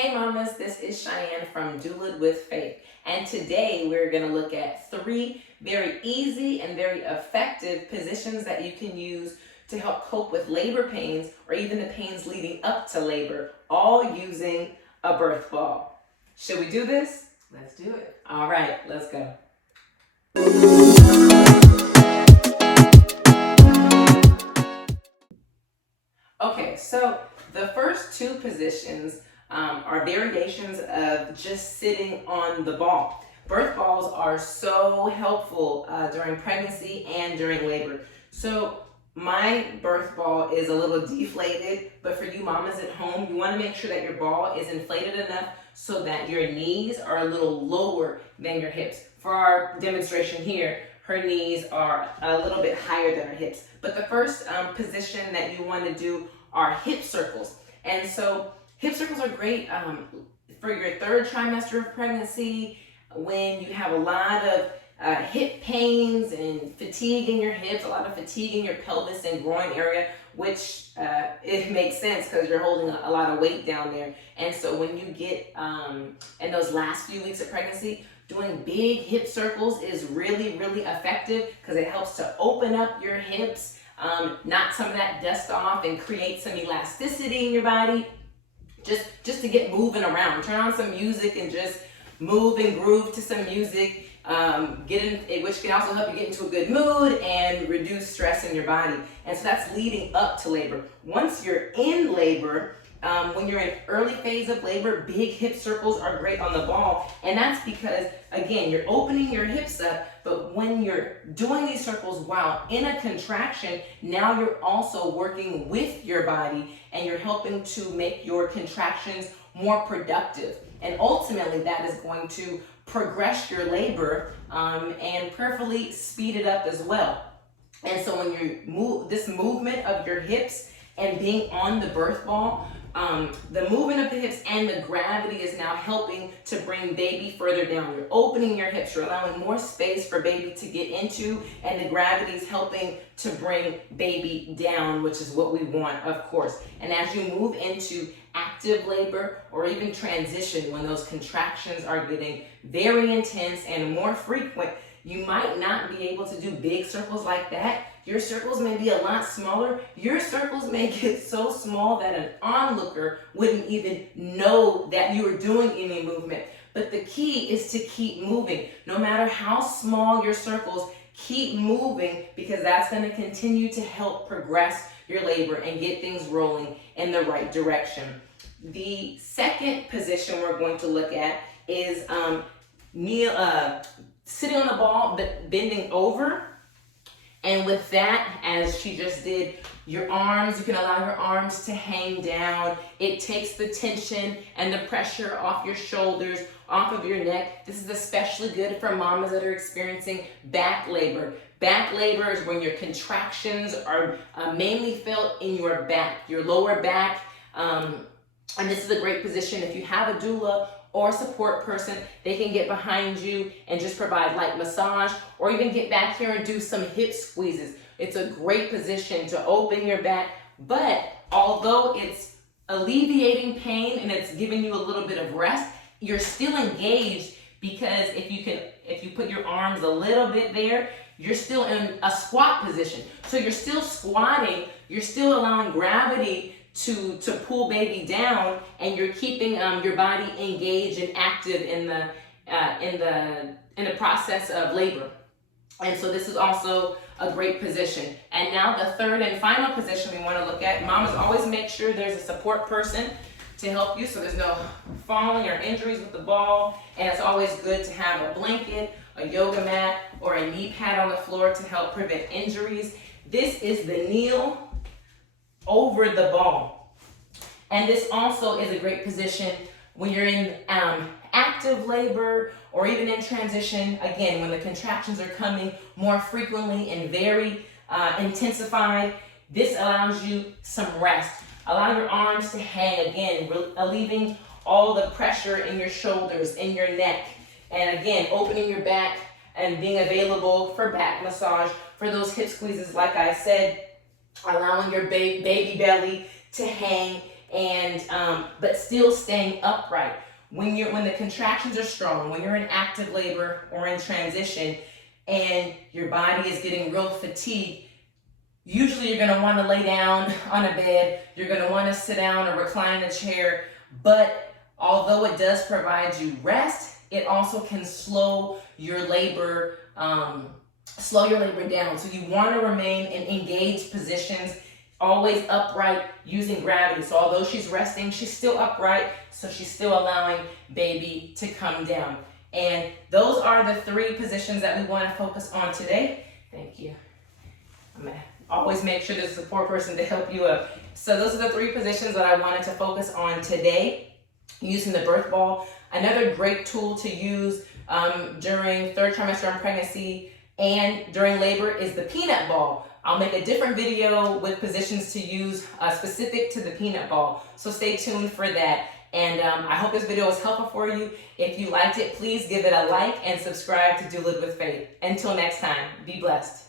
Hey mamas, this is Cheyenne from Doula'd with Faith, and today we're going to look at 3 very easy and very effective positions that you can use to help cope with labor pains or even the pains leading up to labor, all using a birth ball. Should we do this? Let's do it. All right, let's go. Okay, so the first 2 positions are variations of just sitting on the ball. Birth balls are so helpful during pregnancy and during labor. So my birth ball is a little deflated, but for you mamas at home, you want to make sure that your ball is inflated enough so that your knees are a little lower than your hips. For our demonstration here, her knees are a little bit higher than her hips. But the first position that you want to do are hip circles. And so hip circles are great for your 3rd trimester of pregnancy, when you have a lot of hip pains and fatigue in your hips, a lot of fatigue in your pelvis and groin area, which it makes sense because you're holding a lot of weight down there. And so when you get in those last few weeks of pregnancy, doing big hip circles is really, really effective because it helps to open up your hips, knock some of that dust off and create some elasticity in your body, just to get moving around. Turn on some music and just move and groove to some music, which can also help you get into a good mood and reduce stress in your body. And so that's leading up to labor. Once you're in labor, when you're in early phase of labor, big hip circles are great on the ball. And that's because, again, you're opening your hips up, but when you're doing these circles while in a contraction, now you're also working with your body and you're helping to make your contractions more productive. And ultimately, that is going to progress your labor and prayerfully speed it up as well. And so when you move, this movement of your hips and being on the birth ball, the movement of the hips and the gravity is now helping to bring baby further down. You're opening your hips, you're allowing more space for baby to get into, and the gravity is helping to bring baby down, which is what we want, of course. And as you move into active labor or even transition, when those contractions are getting very intense and more frequent, you might not be able to do big circles like that. Your circles may be a lot smaller. Your circles may get so small that an onlooker wouldn't even know that you are doing any movement. But the key is to keep moving. No matter how small your circles, keep moving, because that's going to continue to help progress your labor and get things rolling in the right direction. The second position we're going to look at is sitting on the ball but bending over. And with that, as she just did, your arms, you can allow your arms to hang down. It takes the tension and the pressure off your shoulders, off of your neck. This is especially good for mamas that are experiencing back labor. Back labor is when your contractions are mainly felt in your back, your lower back. And this is a great position if you have a doula or support person. They can get behind you and just provide light massage, or even get back here and do some hip squeezes. It's a great position to open your back, but although it's alleviating pain and it's giving you a little bit of rest, you're still engaged, because if you put your arms a little bit there, you're still in a squat position. So you're still squatting, you're still allowing gravity to pull baby down, and you're keeping your body engaged and active in the process of labor. And so this is also a great position. And now the third and final position we want to look at. Mamas, always make sure there's a support person to help you so there's no falling or injuries with the ball. And it's always good to have a blanket, a yoga mat, or a knee pad on the floor to help prevent injuries. This is the kneel over the ball. And this also is a great position when you're in active labor or even in transition. Again, when the contractions are coming more frequently and very intensified, this allows you some rest. Allow your arms to hang, again, relieving all the pressure in your shoulders, in your neck. And again, opening your back and being available for back massage, for those hip squeezes, like I said, allowing your baby belly to hang and but still staying upright. When the contractions are strong, when you're in active labor or in transition, and your body is getting real fatigued, usually you're going to want to lay down on a bed, you're going to want to sit down or recline in a chair, but although it does provide you rest, it also can slow your labor down. So you want to remain in engaged positions, always upright using gravity. So although she's resting, she's still upright, so she's still allowing baby to come down. And those are the 3 positions that we want to focus on today. Thank you. I'm going to always make sure there's a support person to help you up. So those are the 3 positions that I wanted to focus on today, using the birth ball. Another great tool to use during 3rd trimester and pregnancy and during labor is the peanut ball. I'll make a different video with positions to use specific to the peanut ball. So stay tuned for that. And I hope this video was helpful for you. If you liked it, please give it a like and subscribe to Doula'd with Faith. Until next time, be blessed.